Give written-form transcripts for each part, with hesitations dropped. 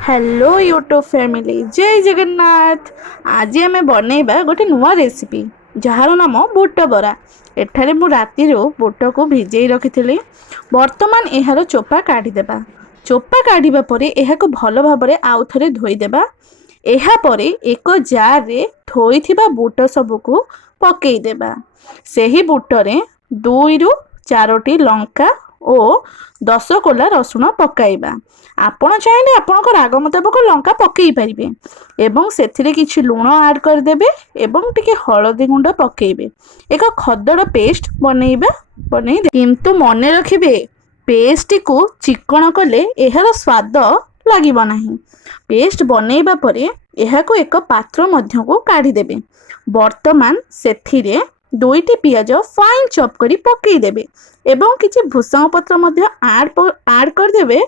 Hello YouTube family जय जगन्नाथ। आज आम बनइबा गोटे नुआ रेसिपी जार नाम बुट बरा। एठारे मु राति बुट को भिजई रखी। बर्तमान यार चोपा काढ़ीदेबा। चोपा काढ़ा पर यह भल भाव आउ थे धोईदेबा। यापर एक जार रे धोईथिबा बुट सबको पकईदेबा। सही बुटरे 2 ରୁ 4ଟି लंका और 10 कोला रसुण पकाइबा। आपण चाहे आपण राग मुताबक लंका पकई पारिबे एवं सेथिरे किछि लुण ऐड करदेबे एवं टिके हळदी गुंड पकेइबे। एक खदड़ पेस्ट बनै किंतु मने रखिबे पेस्ट को चिकण कले एहार स्वाद लागिबो नाही। पेस्ट बनैबा परे एहाको एक पात्र मध्य को काढ़ी देबे। वर्तमान सेथिरे 2टी पियाज फाइन चॉप करी पकई देबे एवं किछि भूसंग पत्र मध्य ऐड कर देबे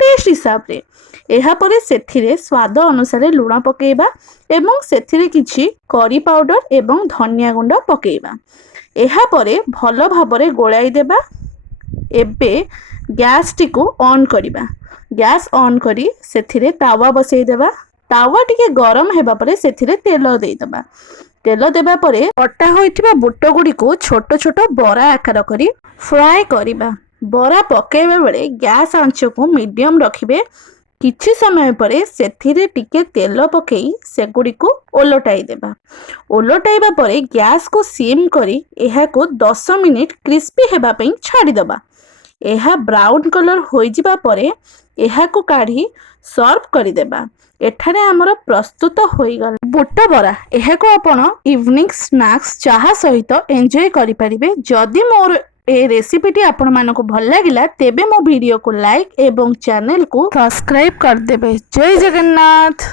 टेस्ट हिसाब रे। एहा परे सेथिरे स्वाद अनुसार लुण पकेइबा एवं सेथिरे किछि करी पाउडर एवं धनिया गुंड पकेइबा। एहा परे भल भाबरे गोलाई देबा। एबे गैस टी को ऑन करिबा। गैस ऑन करी सेथिरे तावा बसई देबा। तावा टिके गरम हेबा परे सेथिरे तेल देई देबा। तेल देबा परे कटा होइथिबा बुट गुडी को छोट छोट बरा आकार करी फ्राई करिबा। बरा पकेइबा बेले गैस आंच को मीडियम रखिबे। किछि समय परे सेथिरे टिके तेल पकेई सेगुडी को ओलटाई देबा। ओलटाइबा परे गैस को सिम करी एहा को 10 मिनिट क्रिस्पी हेबा पई छाडी देबा। एहा ब्राउन कलर होई जिबा परे एहा को काढ़ी सर्व करि देबा। एठारे हमर प्रस्तुत होई गला बुट बरा। एहा को आपण इवनिंग स्नैक्स चाहा सहित एंजॉय करि परिबे। जदि मोर ए रेसिपीटी आपण मानको भल लागिला तेबे मो वीडियो को लाइक एवं चैनल को सब्सक्राइब कर देबे। जय जगन्नाथ।